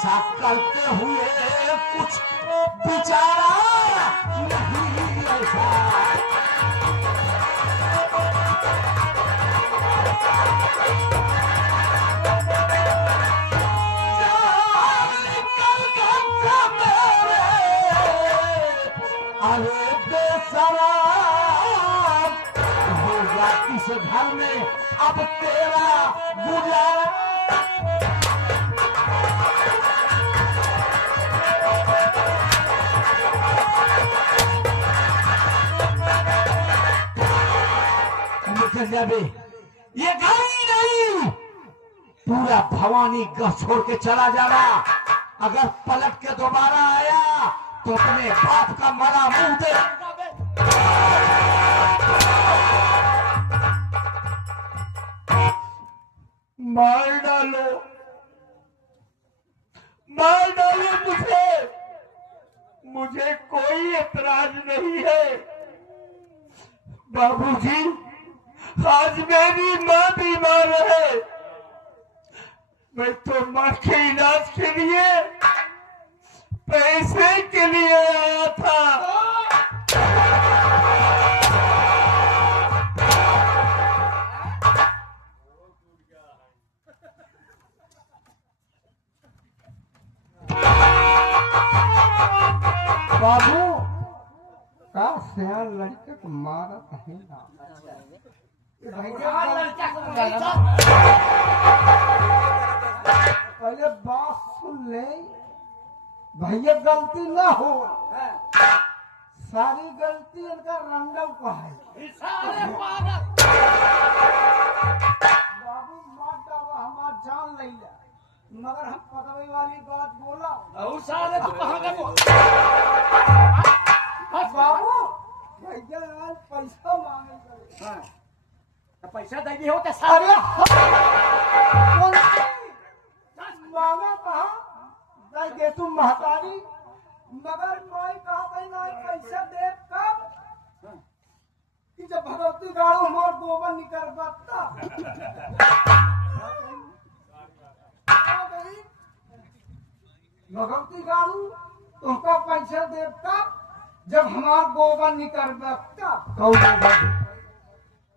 ऐसा करते हुए कुछ बिचारा नहीं ऐसा। अरे बेसरा होगा इस घर में अब तेरा गुजारा। ये घर ही नहीं, पूरा भवानी गढ़ छोड़ के चला जाना। अगर पलट के दोबारा आया तो अपने बाप का मरा मुंह दे। मार डालो, मार डालो मुझे, मुझे कोई एतराज नहीं है। बाबूजी, आज मेरी माँ बीमार है, मैं तो माँ के इलाज के लिए पैसे के लिए आया था। बाबू का सियान लड़के को मारा है ना। पहले बात सुन ले भैया, गलती ना हो, सारी गलती इनका रंगल का है। बाबू मार डावा हमार जान ले लिया, मगर हम पदवी वाली बात बोला। तू कहाँ का बाबू भैया आज पैसा मांगे, पैसा देगी हो तो सारे मांगा कहा दे तू महतारी, मगर मैं कहा नहीं पैसा दे कब कि जब भगवती गाड़ू हमार गोबर निकल बता। भगवती गाड़ू तुमको पैसा दे कब जब हमार गोबर निकल बता।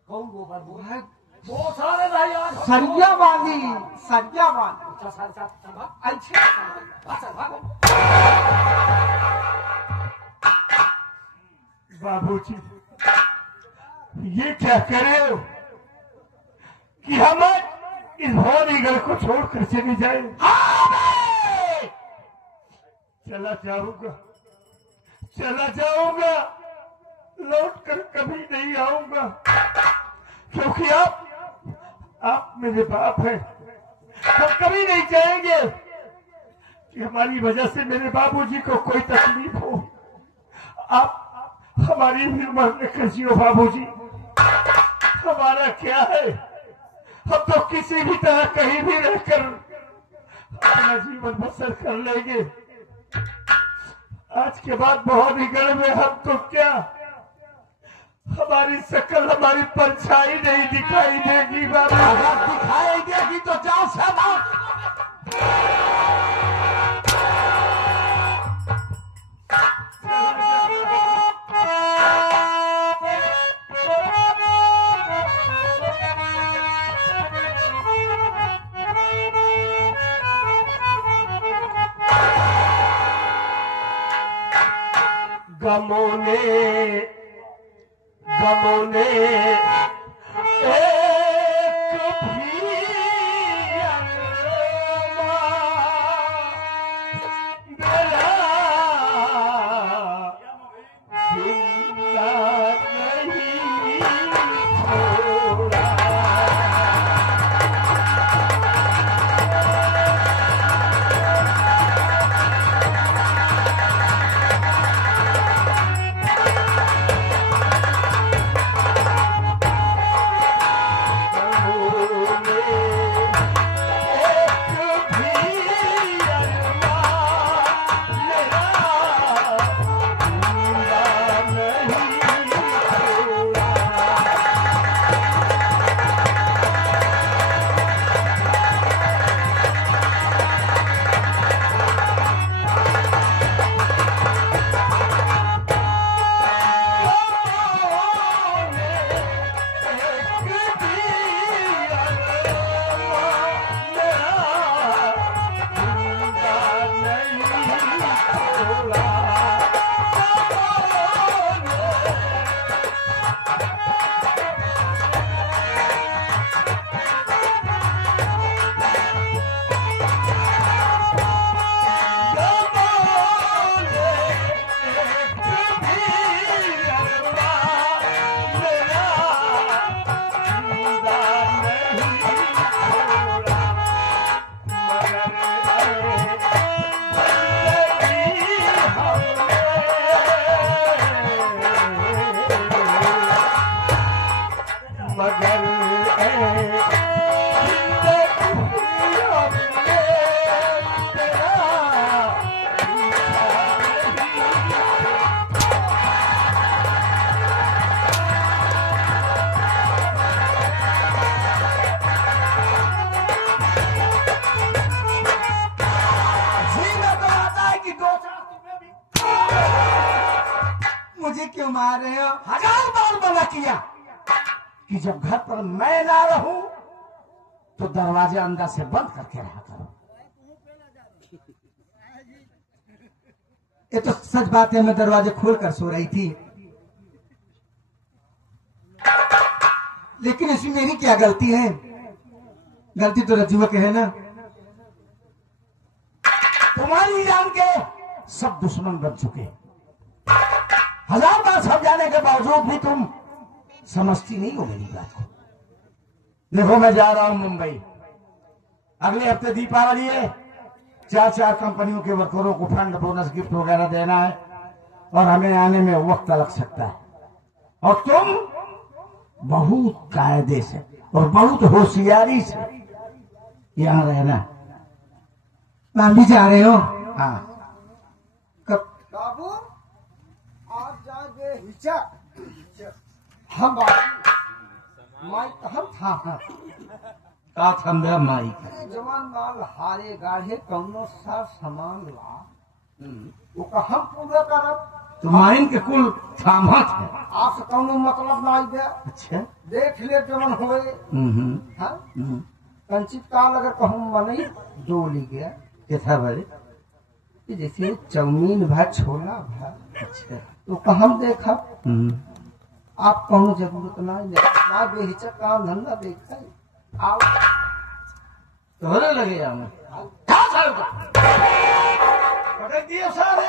कौन गोबर है? बहुत सारे भाई सरिया वाली, सरिया वाली। बाबूजी, ये क्या करे हो कि हम इस भोरीगढ़ को छोड़कर चली जाए? चला जाऊंगा, चला जाऊंगा, लौट कर कभी नहीं आऊंगा, क्योंकि आप मेरे बाप हैं। हम कभी नहीं चाहेंगे कि हमारी वजह से मेरे बाबूजी को कोई तकलीफ हो। आप हमारी भी उम्र में कसियो बाबूजी, हमारा क्या है, हम तो किसी भी तरह कहीं भी रहकर अपना जीवन बसर कर लेंगे। आज के बाद भवानीगढ़ में हम तो क्या, हमारी शक्ल, हमारी परछाई नहीं दिखाई देगी। बाबा अगर दिखाई देगी तो जाओ साधा। गमों ने एक भी मेरा जिंदा नहीं छोड़ा। मुझे क्यों मार रहे हो? 1000 बार मना किया कि जब घर पर मैं ना रहूं तो दरवाजे अंदर से बंद करके रहा करो। ये तो सच बात है, मैं दरवाजे खोल कर सो रही थी, लेकिन इसमें मेरी क्या गलती है? गलती तो रजुआ के है ना। तुम्हारी जान के सब दुश्मन बन चुके, 1000 बार समझाने के बावजूद भी तुम समझती नहीं हो मेरी बात को। देखो मैं जा रहा हूं मुंबई, अगले हफ्ते दीपावली है, 4 कंपनियों के वर्करों को फंड बोनस गिफ्ट वगैरह देना है और हमें आने में वक्त लग सकता है। और तुम बहुत कायदे से और बहुत होशियारी से यहां रहना। आप भी जा रहे हो? हाँ। कब? बाबू आप जागे हिचक हम माई हम था का थंबे माई का जवान माल हारे गाढ़े कौनो सा सामान ला वो का हम पूरा करब। तो माइन के कुल थामत है। आपसे कौनो मतलब ना दे। अच्छा। देख ले जवन होए हाँ कंचित काल अगर कहूँ मनई दो ली गया कैसा भाई? कि जैसे चौमीन भा छोला भा अच्छा। तो कहम देखा आप कहूँ जरूरत ना बेहिचक काम धंधा देखा आओ तोहरे लगे हमें पकड़ दिए सारे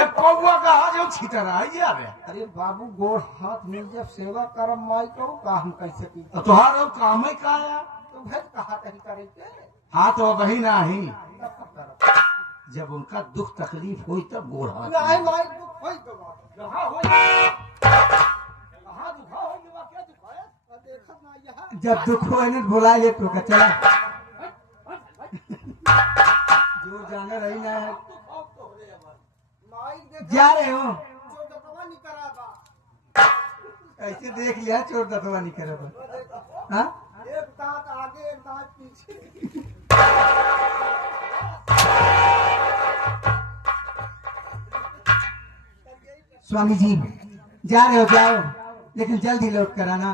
एक कौवा का हाथ जो छीटा रहा है ये आवे। अरे बाबू गोड़ हाथ मिल जब सेवा करम माई कहो का हम कैसे की तो तुहारो काम ही का है तो भेज कहा कहीं करे के हाथ वो कहीं ना ही तब करब। जब उनका दुख तकलीफ हुई तब गोड़ हाथ नहीं माई दुख होई तो बात जहां होई कहां दुखा होई ये क्या दुख है देखत ना यहां जब दुख हो इन्हें बुला ले तो का चला जोर जाने रही ना है। माई देख जा रहे हो? चोर दतवा नहीं कराबा कैसे देख लिया चोर दतवा नहीं करे? हाँ एक दांत आगे एक दांत पीछे स्वामी जी जा रहे हो जाओ, लेकिन जल्दी लौट कर आना।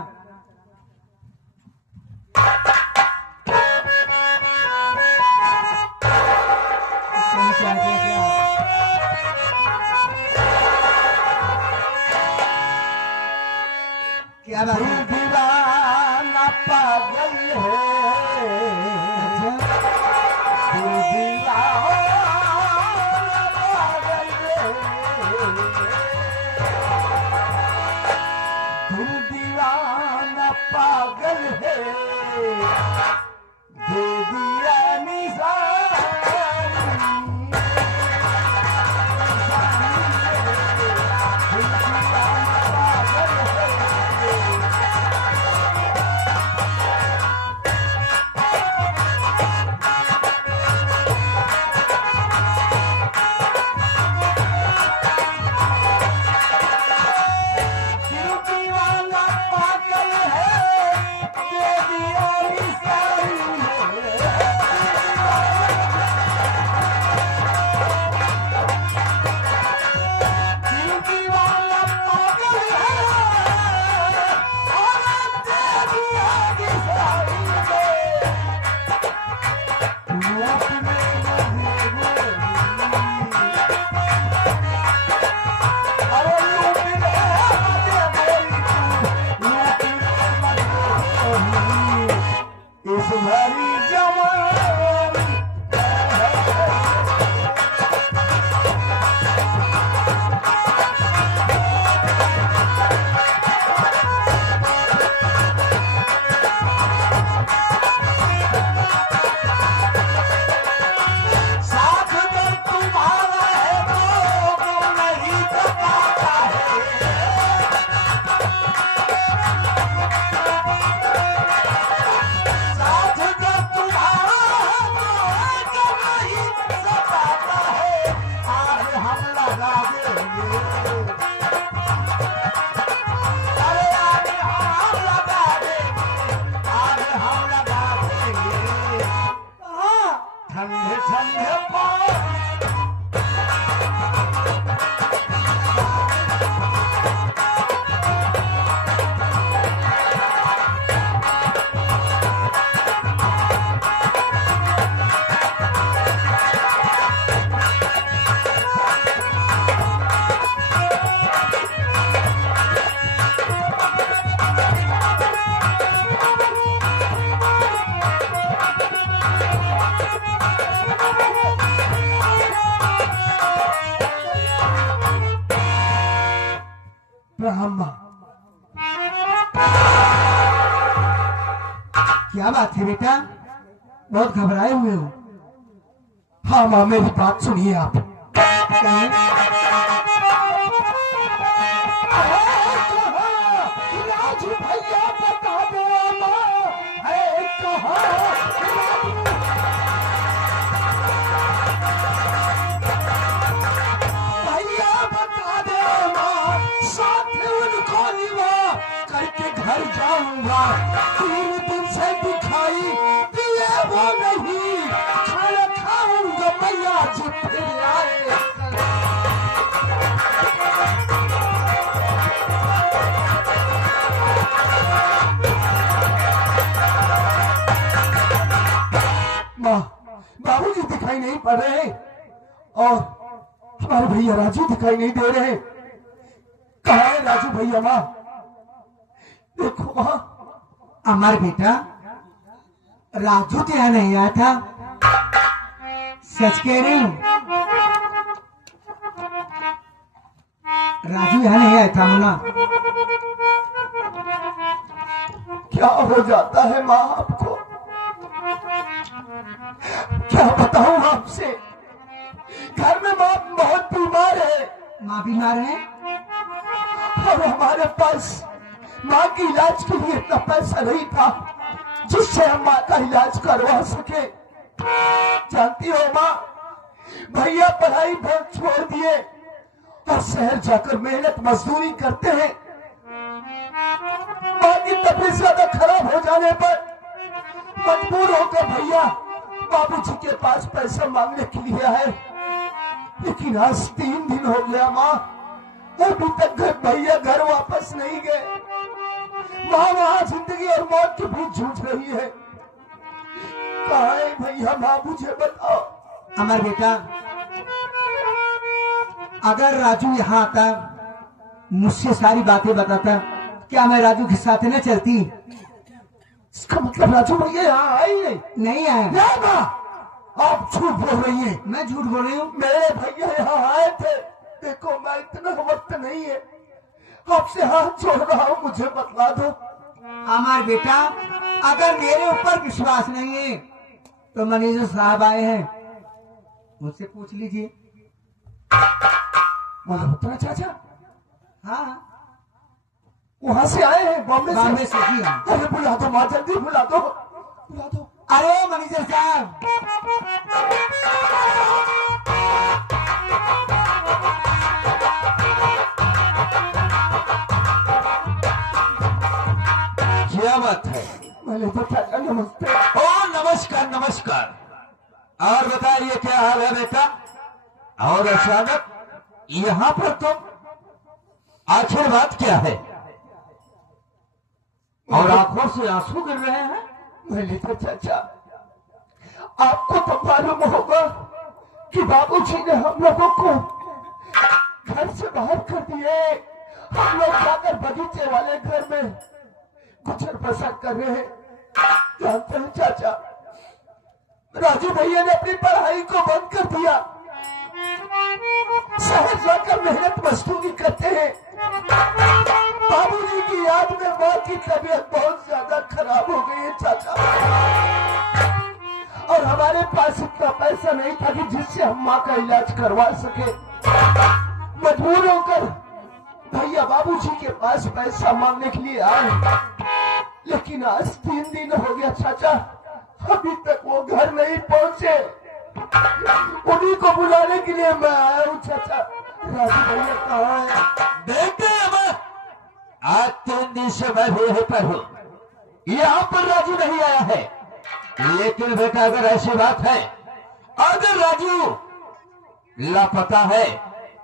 स्वामी जी, आगे क्या? क्या बात है? दीवाना पागल है अच्छा, दीवाना पागल है दीवाना पागल है दे दिया निशानी प्रणाम माँ। क्या बात है बेटा, बहुत घबराए हुए हो? हाँ माँ, मेरी बात सुनिए आप। कहिए। राजू भैया बता दो माँ, है कहाँ? भैया बता दो माँ, साथ उनको निभा करके घर जाऊंगा। 3 दिन से दिखाई दिए वो नहीं, खाना खाऊंगा भैया जी फिर आए। माँ, बाबूजी दिखाई नहीं पड़ रहे और हमारे भैया राजू दिखाई नहीं दे रहे। कहाँ है राजू भैया? माँ देखो माँ। अमर बेटा, राजू तो यहाँ नहीं आया था, सच कह रही हूँ। राजू यहाँ नहीं आया था मुन्ना। क्या हो जाता है माँ आपको? क्या बताऊं आपसे? घर में माँ बहुत बीमार है माँ बीमार है? और हमारे पास माँ के इलाज के लिए इतना पैसा नहीं था जिससे हम माँ का इलाज करवा सके। जानती हो माँ, भैया पढ़ाई बहुत छोड़ दिए और शहर जाकर मेहनत मजदूरी करते हैं। माँ की तबीयत ज्यादा खराब हो जाने पर मजबूर होकर भैया बाबूजी के पास पैसा मांगने के लिए आए, लेकिन आज 3 दिन हो गया माँ, अभी तक भैया घर वापस नहीं गए। माँ वहां जिंदगी और मौत के बीच जूझ रही है। कहाँ है भैया? माँ मुझे बताओ। अमर बेटा, अगर राजू यहाँ आता, मुझसे सारी बातें बताता, क्या मैं राजू के साथ न चलती? इसका मतलब राजू भैया यहाँ आए ही नहीं आया। नहीं माँ, आप झूठ बोल रही हैं। मैं झूठ बोल रही हूँ? मेरे भैया यहाँ आए थे। देखो मैं इतना वक्त नहीं है, आपसे हाथ जोड़ रहा हूँ, मुझे बतला दो। अमर बेटा, अगर मेरे ऊपर विश्वास नहीं है तो मैनेजर साहब आए हैं, मुझसे पूछ लीजिए। मल्होत्रा चाचा हाँ, वहां से आए हैं, बॉम्बे बॉम्बे से। से जी हाँ। अरे बुला दो माँ, जल्दी बुला दो, बुला दो। अरे मैनेजर साहब, क्या बात है? मल्होत्रा चाचा नमस्ते। ओ नमस्कार नमस्कार। और बताइए क्या हाल है बेटा? और अचानक यहाँ पर तुम, आखिर बात क्या है? और आंखों से आंसू गिर रहे हैं। मल्होत्रा चाचा, आपको तो मालूम होगा कि बाबूजी ने हम लोगों को घर से बाहर कर दिए। हम लोग जाकर बगीचे वाले घर में गुजर बसर कर रहे हैं। जानते हैं चाचा, राजू भैया ने अपनी पढ़ाई को बंद कर दिया, शहर जाकर मेहनत मजदूरी करते हैं। बाबूजी की याद में माँ की तबीयत बहुत ज्यादा खराब हो गई है चाचा, और हमारे पास इतना पैसा नहीं था कि जिससे हम माँ का इलाज करवा सके। मजबूर होकर भैया बाबूजी के पास पैसा मांगने के लिए आए, लेकिन आज 3 दिन हो गया चाचा, अभी तक वो घर नहीं पहुंचे। उन्हीं को बुलाने के लिए मैं आया हूँ चाचा। राजू भैया कहाँ है? देखते हैं अब। आज 3 दिन से मैं भी यहीं पर हूँ, यहाँ पर राजू नहीं आया है। लेकिन बेटा अगर ऐसी बात है, अगर राजू लापता है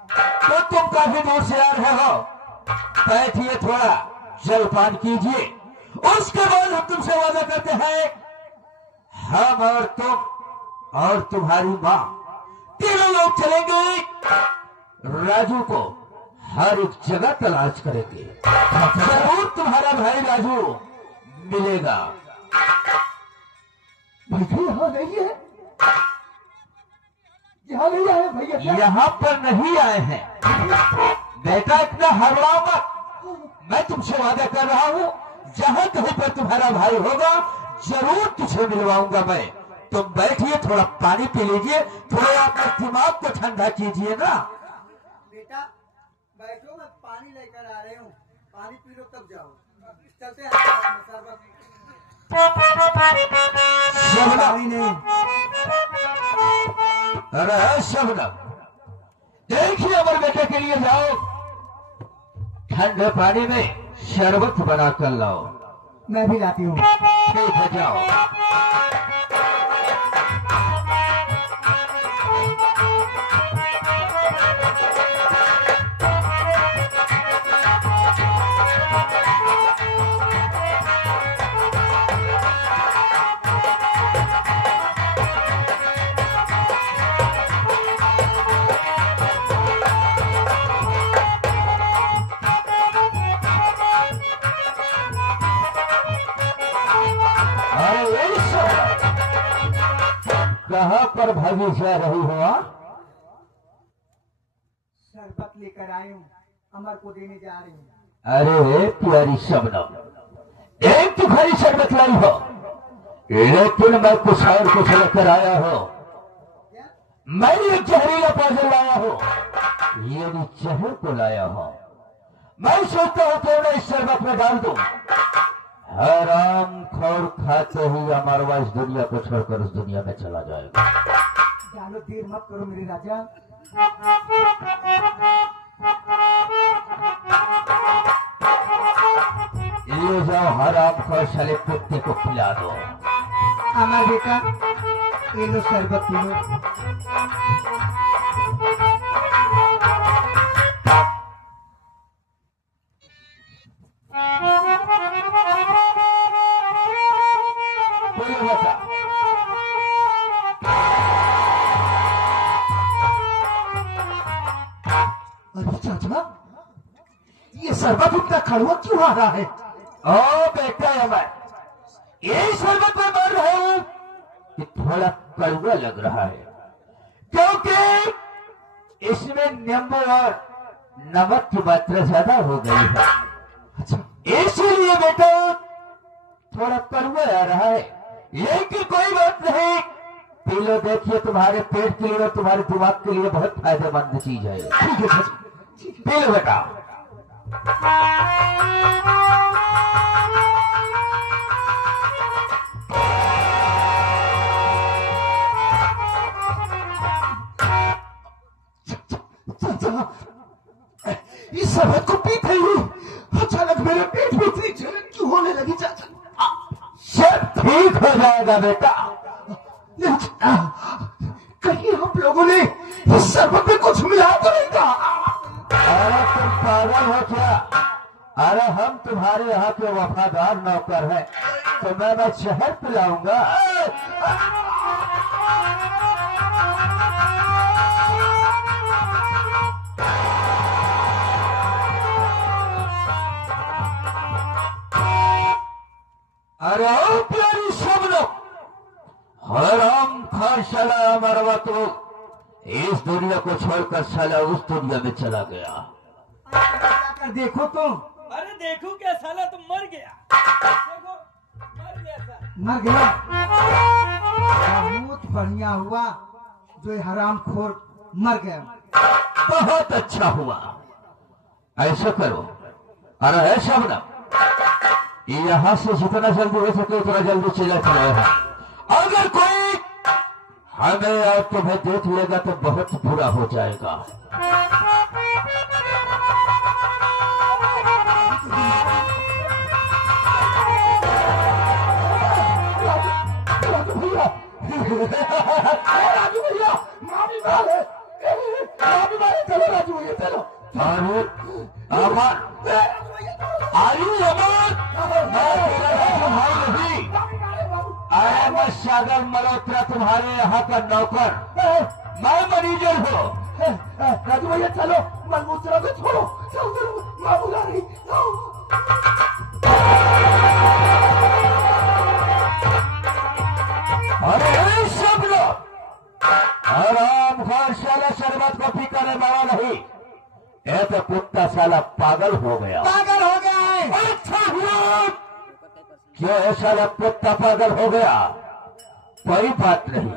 तो तुम काफी दूर से आ रहे हो, बैठिए, थोड़ा जलपान कीजिए, उसके बाद हम तुमसे वादा करते हैं, हम और तुम और तुम्हारी माँ तीनों लोग चलेंगे, राजू को हर एक जगह तलाश करेंगे, जरूर तुम्हारा भाई राजू मिलेगा। भैया यहाँ नहीं है, यहाँ नहीं आए भैया क्या? यहाँ पर नहीं आए हैं बेटा, इतना हड़बड़ाओ मत। मैं तुमसे वादा कर रहा हूं, जहां कहीं पर तुम्हारा भाई होगा जरूर तुझे मिलवाऊंगा मैं। तुम बैठिए, थोड़ा पानी पी लीजिए, थोड़ा अपने दिमाग को ठंडा कीजिए ना। बेटा बैठो, मैं पानी लेकर आ रही हूँ, पानी पी लो तब जाओ। चलते हैं शरबत। शबनम, नहीं अरे शबनम, देखिए अमर बेटे के लिए जाओ, ठंडे पानी में शरबत बना कर लाओ। मैं भी लाती हूँ। ठीक है, जाओ। कहाँ पर भागी जा रही हो? शरबत लेकर आई हूँ, अमर को देने जा रही हूँ। अरे प्यारी शबनम, एक तुम्हारी शरबत लाई हो, लेकिन मैं कुछ और कुछ लेकर आया हो। मैं एक जहरीला पाउडर लाया हो, यानी जहर को लाया हो। मैं सोचता हूँ तो मैं इस शरबत में डाल दूं, हराम खोर खाते ही हमारा इस दुनिया को छोड़कर उस दुनिया में चला जाएगा। डालो, देर मत करो मेरे राजा। ले जाओ, हराम खोर साले कुत्ते को खिला दो। अमर बेटा, ये लो शरबत पी लो। बोलो बेटा। अरे चाचा, ये शरबत इतना कड़वा क्यों आ रहा है? ओ बेटा, मैं ये शरबत में बोल रहा हूं कि थोड़ा कड़वा लग रहा है, क्योंकि इसमें नींबू और नमक की मात्रा ज्यादा हो गई है। अच्छा, इसीलिए बेटा थोड़ा कड़वा आ रहा है, लेकिन कोई बात नहीं, पी लो। देखिए तुम्हारे पेट के लिए और तुम्हारे दिमाग के लिए बहुत फायदेमंद चीज है। ठीक है चाचा। पी लो बेटा। चाचा, इस शरबत को पीते ही अचानक मेरे पेट में इतनी जलन क्यों होने लगी चाचा? सब ठीक हो जाएगा बेटा। कहीं हम लोगों ने इस शरबत में कुछ मिला तो नहीं कहा? अरे तुम पागल हो क्या? अरे हम तुम्हारे यहाँ के वफादार नौकर हैं, तो मैं शहर पिलाऊंगा। अरे ओ प्यारी शबनम, हराम खान साला मरवा तो इस दुनिया को छोड़कर साला उस दुनिया में चला गया। जाकर देखो तुम। अरे देखो क्या साला, तुम मर गया। देखो मर गया साला। मर गया? बहुत बढ़िया हुआ जो ये हरामखोर मर गया। बहुत अच्छा हुआ। ऐसा करो, अरे है शबनम, यहाँ से जितना जल्दी हो सके उतना जल्दी चला जाए। अगर कोई हमें और तुम्हें देख लेगा तो बहुत बुरा हो जाएगा। राजू भैया, मामी मारे, मामी मारे, चलो राजू भैया चलो। अरे अमर, आयु अमर, नहीं, अरे मैं सागर मल्होत्रा तुम्हारे यहाँ का नौकर, मैं मैनेजर हूँ। राजू भैया चलो, मलमूत्रा को छोड़ो, चलो चलो, माँ बुला रही। अरे सब लोग आराम खान साला शरबत को पी कर मारा नहीं, ये तो कुत्ता साला पागल हो गया। पागल हो गया अच्छा हुआ क्या ऐसा लगता पागल हो गया? कोई बात नहीं,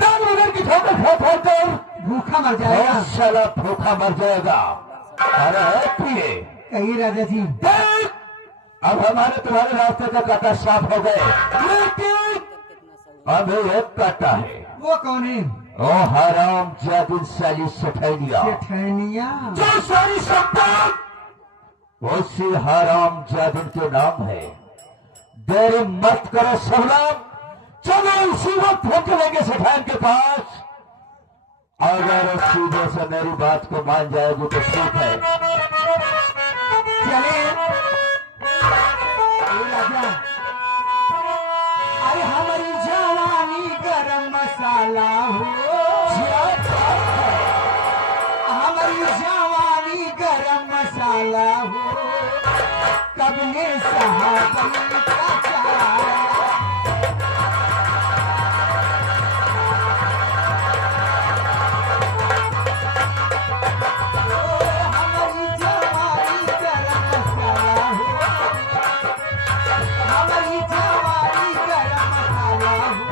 दाल वगैरह की ठोकर खा कर भूखा मर जाएगा। साला भूखा मर जाएगा। अरे पिए कहिए राजा जी। देख, अब हमारे तुम्हारे रास्ते का कांटा साफ हो गए, लेकिन अब एक कांटा है। वो कौन है? ओ हराम जादिन साली सफेदिया सेठैनिया। जो सारी संपत्ति उसी हराम जादिन के नाम है। देरी मत करो सब लोग, चलो उसी वक्त फोन करेंगे सेठान के पास। अगर वो सीधे से मेरी बात को मान जाएगी तो ठीक है। चले राजा। अरे हमारी जवानी गरम मसाला हो, हमारी जवानी गरम मसाला हो, कब ने सहाबी का चारा। हमारी जवानी गरम मसाला हो, हमारी जवानी गरम मसाला हो,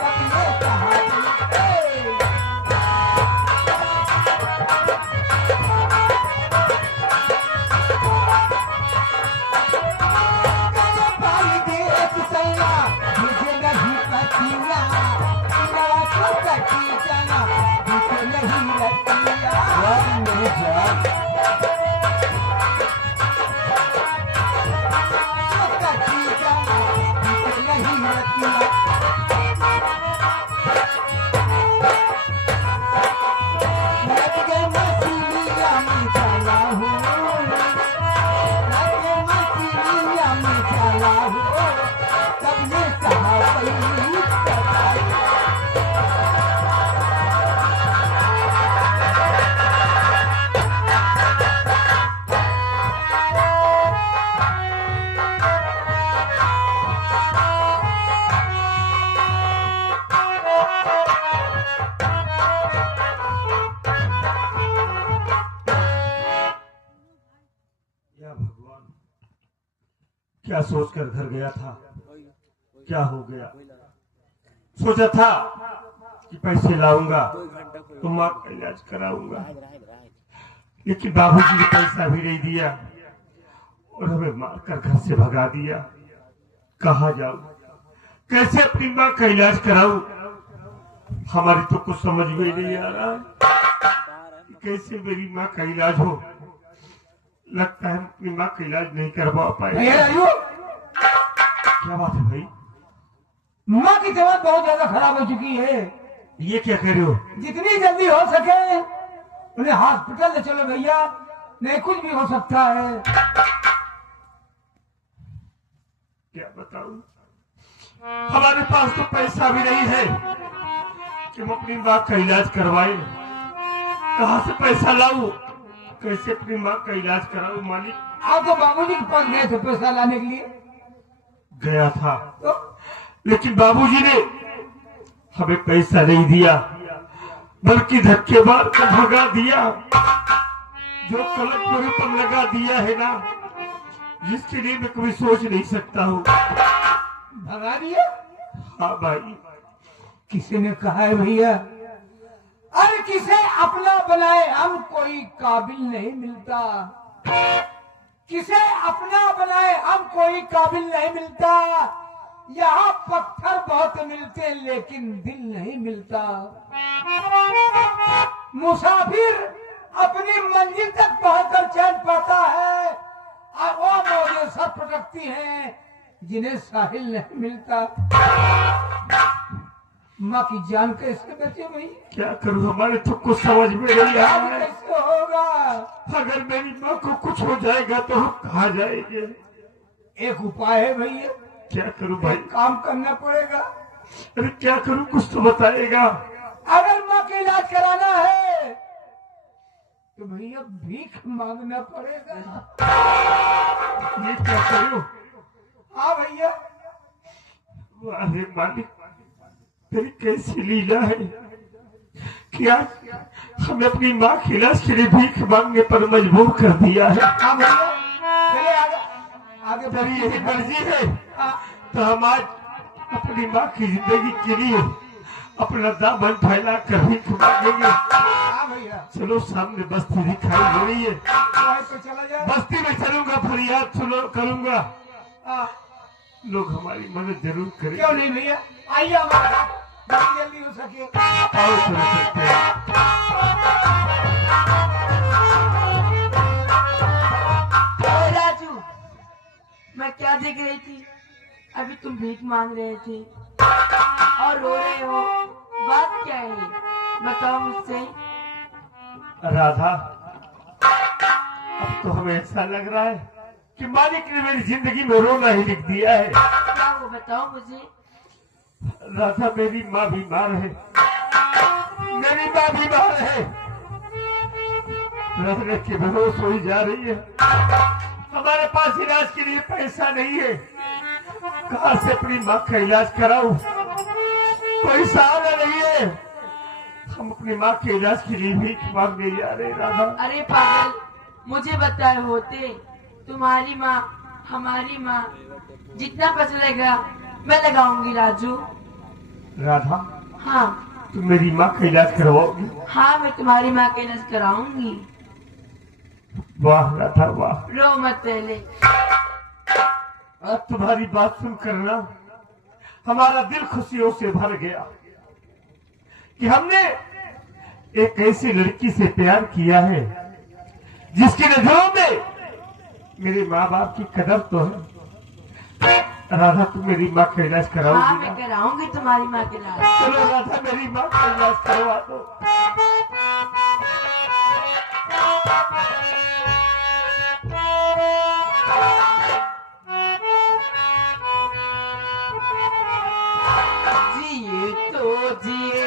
कब ने सहाबी पाई देख सैया, मुझे नहीं पतिया, बड़ा कटी जाना, मुझे नहीं रतिया। मेरी जान, कटी जाना, मुझे नहीं रतिया। लग गए मसीलिया में चला हो, लग गए मसीलिया में चला हो, तब ये सहाबी कटाई। या भगवान, क्या सोचकर घर गया था, क्या हो गया। सोचा था कि पैसे लाऊंगा तो माँ का इलाज कराऊंगा, लेकिन बाबूजी ने पैसा भी नहीं दिया और हमें मारकर घर से भगा दिया। कहाँ जाऊं, कैसे अपनी माँ का इलाज कराऊं, हमारी तो कुछ समझ में ही नहीं आ रहा कि कैसे मेरी माँ का इलाज हो। लगता है हम अपनी माँ का इलाज नहीं करवा पाएंगे। क्या बात है भाई? माँ की तबीयत बहुत ज्यादा खराब हो चुकी है। ये क्या कह रहे हो? जितनी जल्दी हो सके उन्हें हॉस्पिटल ले चलो भैया, नहीं कुछ भी हो सकता है। क्या बताऊं, हमारे पास तो पैसा भी नहीं है कि हम अपनी माँ का इलाज करवाए। कहाँ से पैसा लाऊं, कैसे अपनी माँ का इलाज कराऊं मालिक? आप तो बाबूजी के पास गए थे पैसा लाने के लिए। गया था, तो लेकिन बाबूजी ने हमें पैसा नहीं दिया, बल्कि धक्के मार कर भगा दिया। जो कलंक मेरे पर लगा दिया है ना, जिसके लिए मैं कभी सोच नहीं सकता हूँ। भगा दिया? हाँ भाई। किसी ने कहा है भैया, अरे किसे अपना बनाए हम कोई काबिल नहीं मिलता, किसे अपना बनाए हम कोई काबिल नहीं मिलता। यहाँ पत्थर बहुत मिलते लेकिन दिल नहीं मिलता। मुसाफिर अपनी मंजिल तक पहुंचकर चैन पाता है, और वो मौजें सर पटकती हैं जिन्हें साहिल नहीं मिलता। माँ की जान कैसे बचे भाई? क्या करूँ, हमारे तो कुछ समझ में नहीं आ रहा है। कैसे होगा? अगर मेरी माँ को कुछ हो जाएगा तो हम कहाँ जाएंगे? एक उपाय है भैया। क्या करूँ भाई? काम करना पड़ेगा। अरे क्या करूँ, कुछ तो बताएगा। अगर माँ का इलाज कराना है तो भैया भीख मांगना पड़ेगा। ये क्या करूँ? हाँ भैया। अरे मालिक, तेरी कैसी लीला है कि आज हमें अपनी माँ के इलाज के लिए भीख मांगने पर मजबूर कर दिया है। हाँ भैया, चले आगे तेरी यही मर्जी है हाँ, तो हम आज अपनी माँ की जिंदगी के लिए अपना दामन फैला कर ही मांगेंगे। हाँ भैया चलो सामने बस्ती दिखाई दे रही है, तो चला जाए। बस्ती में चलूंगा, फरियाद सुनो करूंगा, हाँ, लोग हमारी मदद जरूर क्यों करेंगे। नहीं भैया, आइए हमारे साथ, जितनी जल्दी हो सके। आओ चलो चलते हैं। ओए राजू, मैं क्या देख रही थी? अभी तुम भीख मांग रहे थे और रो रहे हो, बात क्या है? बताओ मुझसे। राधा, अब तो हमें ऐसा लग रहा है कि मालिक ने मेरी जिंदगी में रोना ही लिख दिया है। क्या वो बताओ मुझे। राधा, मेरी माँ बीमार है, मेरी माँ बीमार है, रखने की बेहोश हो जा रही है। हमारे पास इलाज के लिए पैसा नहीं है, कहाँ से अपनी माँ का इलाज कराऊं? कोई सहारा नहीं है, हम अपनी माँ के इलाज के लिए भीख मांगने जा रहे हैं। राधा, अरे पागल, मुझे बताए होते। तुम्हारी माँ, हमारी माँ, जितना पैसा लगेगा मैं लगाऊंगी राजू। राधा, हाँ तुम मेरी माँ का इलाज करवाओगी? हाँ, मैं तुम्हारी माँ का इलाज कराऊंगी। वाह राधा वाह, रो मत पहले। आज तुम्हारी बात सुनकर ना हमारा दिल खुशियों से भर गया कि हमने एक ऐसी लड़की से प्यार किया है जिसकी नजरों में मेरे माँ बाप की कदर तो है। राधा, तुम मेरी माँ का इलाज हाँ, कराओगी मैं ना? कराऊंगी तुम्हारी माँ का इलाज। चलो राधा, मेरी माँ का इलाज करवा दो। जिए तो जिए